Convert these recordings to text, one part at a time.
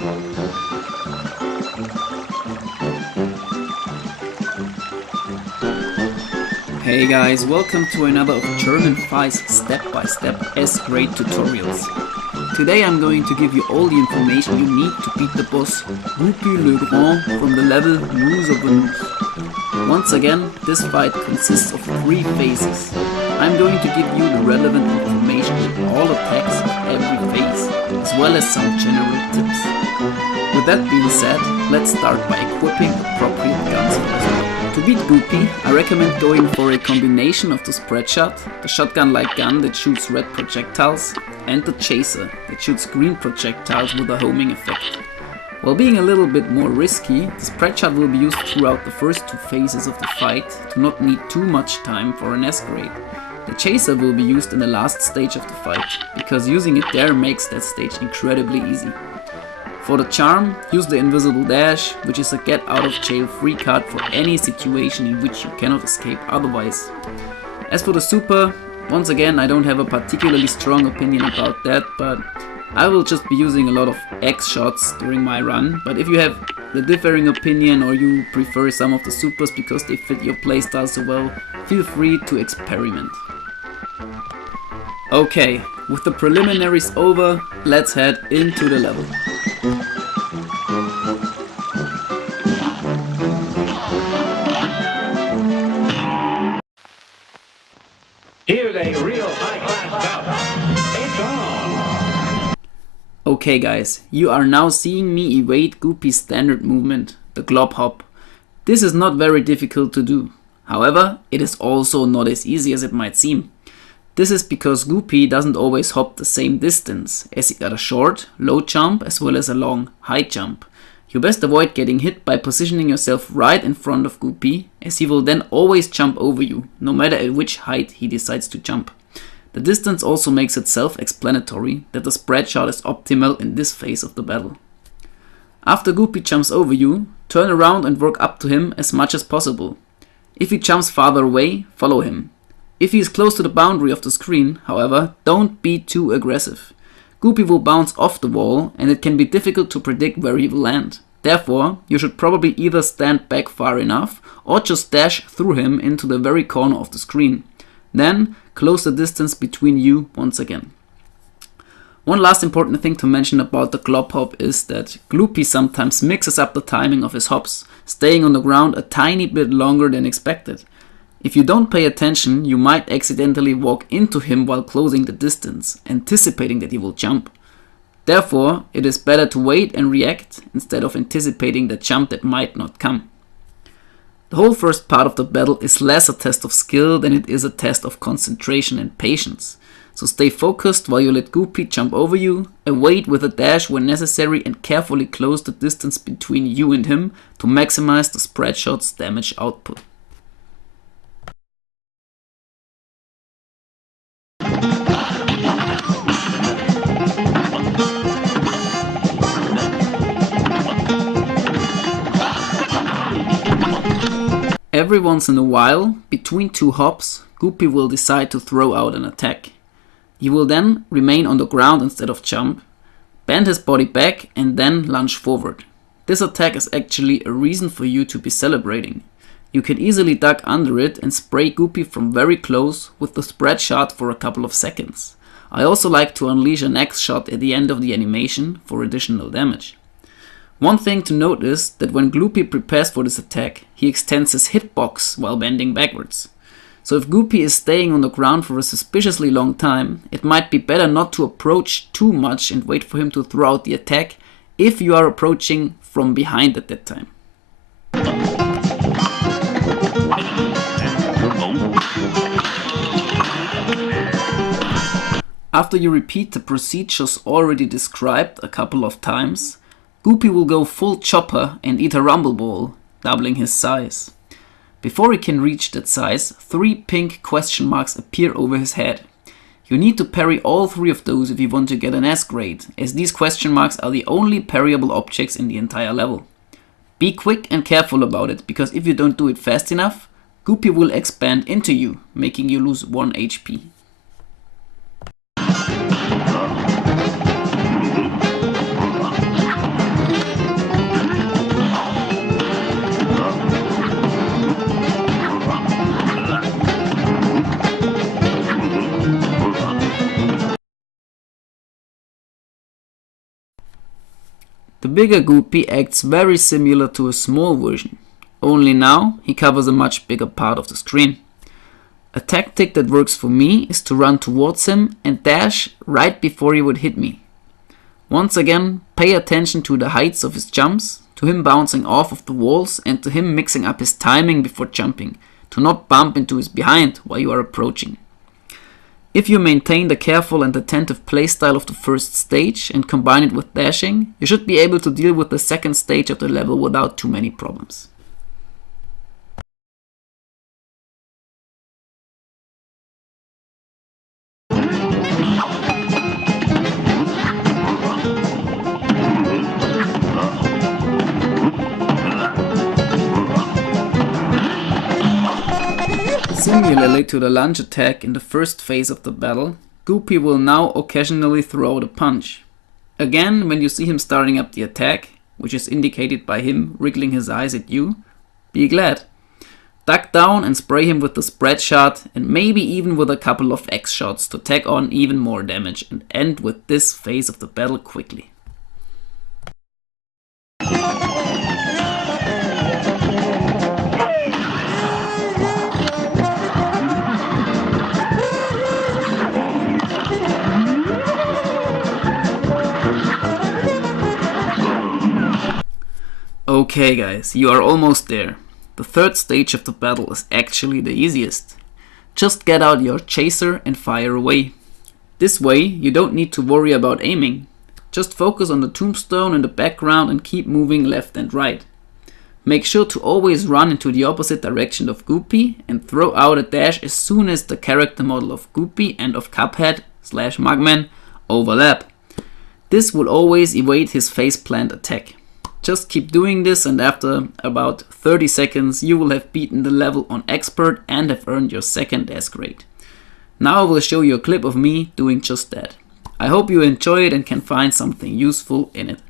Hey guys, welcome to another of German 5's step-by-step S-grade tutorials. Today I'm going to give you all the information you need to beat the boss Goupy le Grand from the level Ruse of the Ooze. Once again, this fight consists of 3 phases. I'm going to give you the relevant information in all attacks of every phase, as well as some general tips. With that being said, let's start by equipping appropriate guns for this one. To beat Goupy, I recommend going for a combination of the spread shot, the shotgun-like gun that shoots red projectiles, and the chaser that shoots green projectiles with a homing effect. While being a little bit more risky, the spread shot will be used throughout the first 2 phases of the fight to not need too much time for an S-grade. The chaser will be used in the last stage of the fight, because using it there makes that stage incredibly easy. For the charm, use the invisible dash, which is a get out of jail free card for any situation in which you cannot escape otherwise. As for the super, once again I don't have a particularly strong opinion about that, but I will just be using a lot of X shots during my run. But if you have the differing opinion or you prefer some of the supers because they fit your playstyle so well, feel free to experiment. Okay, with the preliminaries over, let's head into the level. Here's a real high-class bout. It's on! Okay guys, you are now seeing me evade Goupy's standard movement, the glob hop. This is not very difficult to do. However, it is also not as easy as it might seem. This is because Goupy doesn't always hop the same distance, as he got a short, low jump as well as a long, high jump. You best avoid getting hit by positioning yourself right in front of Goupy, as he will then always jump over you, no matter at which height he decides to jump. The distance also makes it self-explanatory that the spread shot is optimal in this phase of the battle. After Goupy jumps over you, turn around and work up to him as much as possible. If he jumps farther away, follow him. If he is close to the boundary of the screen, however, don't be too aggressive. Goupy will bounce off the wall and it can be difficult to predict where he will land. Therefore, you should probably either stand back far enough or just dash through him into the very corner of the screen. Then, close the distance between you once again. One last important thing to mention about the glob hop is that Goupy sometimes mixes up the timing of his hops, staying on the ground a tiny bit longer than expected. If you don't pay attention, you might accidentally walk into him while closing the distance, anticipating that he will jump. Therefore, it is better to wait and react instead of anticipating the jump that might not come. The whole first part of the battle is less a test of skill than it is a test of concentration and patience. So stay focused while you let Goupy jump over you, await with a dash when necessary and carefully close the distance between you and him to maximize the spread shot's damage output. Every once in a while, between 2 hops, Goupy will decide to throw out an attack. He will then remain on the ground instead of jump, bend his body back and then lunge forward. This attack is actually a reason for you to be celebrating. You can easily duck under it and spray Goupy from very close with the spread shot for a couple of seconds. I also like to unleash an X shot at the end of the animation for additional damage. One thing to note is that when Goupy prepares for this attack, he extends his hitbox while bending backwards. So if Goupy is staying on the ground for a suspiciously long time, it might be better not to approach too much and wait for him to throw out the attack if you are approaching from behind at that time. After you repeat the procedures already described a couple of times, Goupy will go full chopper and eat a rumble ball, doubling his size. Before he can reach that size, 3 pink question marks appear over his head. You need to parry all 3 of those if you want to get an S grade, as these question marks are the only parryable objects in the entire level. Be quick and careful about it, because if you don't do it fast enough, Goupy will expand into you, making you lose 1 HP. The bigger Goopy acts very similar to a small version, only now he covers a much bigger part of the screen. A tactic that works for me is to run towards him and dash right before he would hit me. Once again, pay attention to the heights of his jumps, to him bouncing off of the walls and to him mixing up his timing before jumping, to not bump into his behind while you are approaching. If you maintain the careful and attentive playstyle of the first stage and combine it with dashing, you should be able to deal with the second stage of the level without too many problems. Similarly to the lunge attack in the first phase of the battle, Goopy will now occasionally throw out a punch. Again, when you see him starting up the attack, which is indicated by him wriggling his eyes at you, be glad. Duck down and spray him with the spread shot and maybe even with a couple of X shots to tack on even more damage and end with this phase of the battle quickly. Okay guys, you are almost there. The third stage of the battle is actually the easiest. Just get out your chaser and fire away. This way you don't need to worry about aiming. Just focus on the tombstone in the background and keep moving left and right. Make sure to always run into the opposite direction of Goopy and throw out a dash as soon as the character model of Goopy and of Cuphead/Mugman overlap. This will always evade his faceplant attack. Just keep doing this and after about 30 seconds you will have beaten the level on Expert and have earned your second S grade. Now I will show you a clip of me doing just that. I hope you enjoy it and can find something useful in it.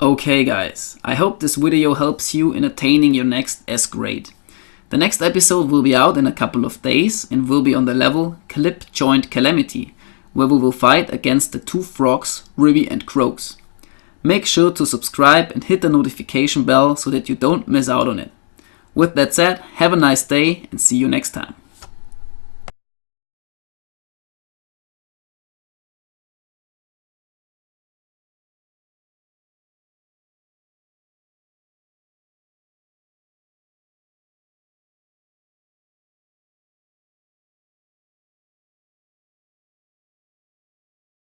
Okay guys, I hope this video helps you in attaining your next S grade. The next episode will be out in a couple of days and will be on the level Clip Joint Calamity, where we will fight against the two frogs, Ruby and Croaks. Make sure to subscribe and hit the notification bell so that you don't miss out on it. With that said, have a nice day and see you next time.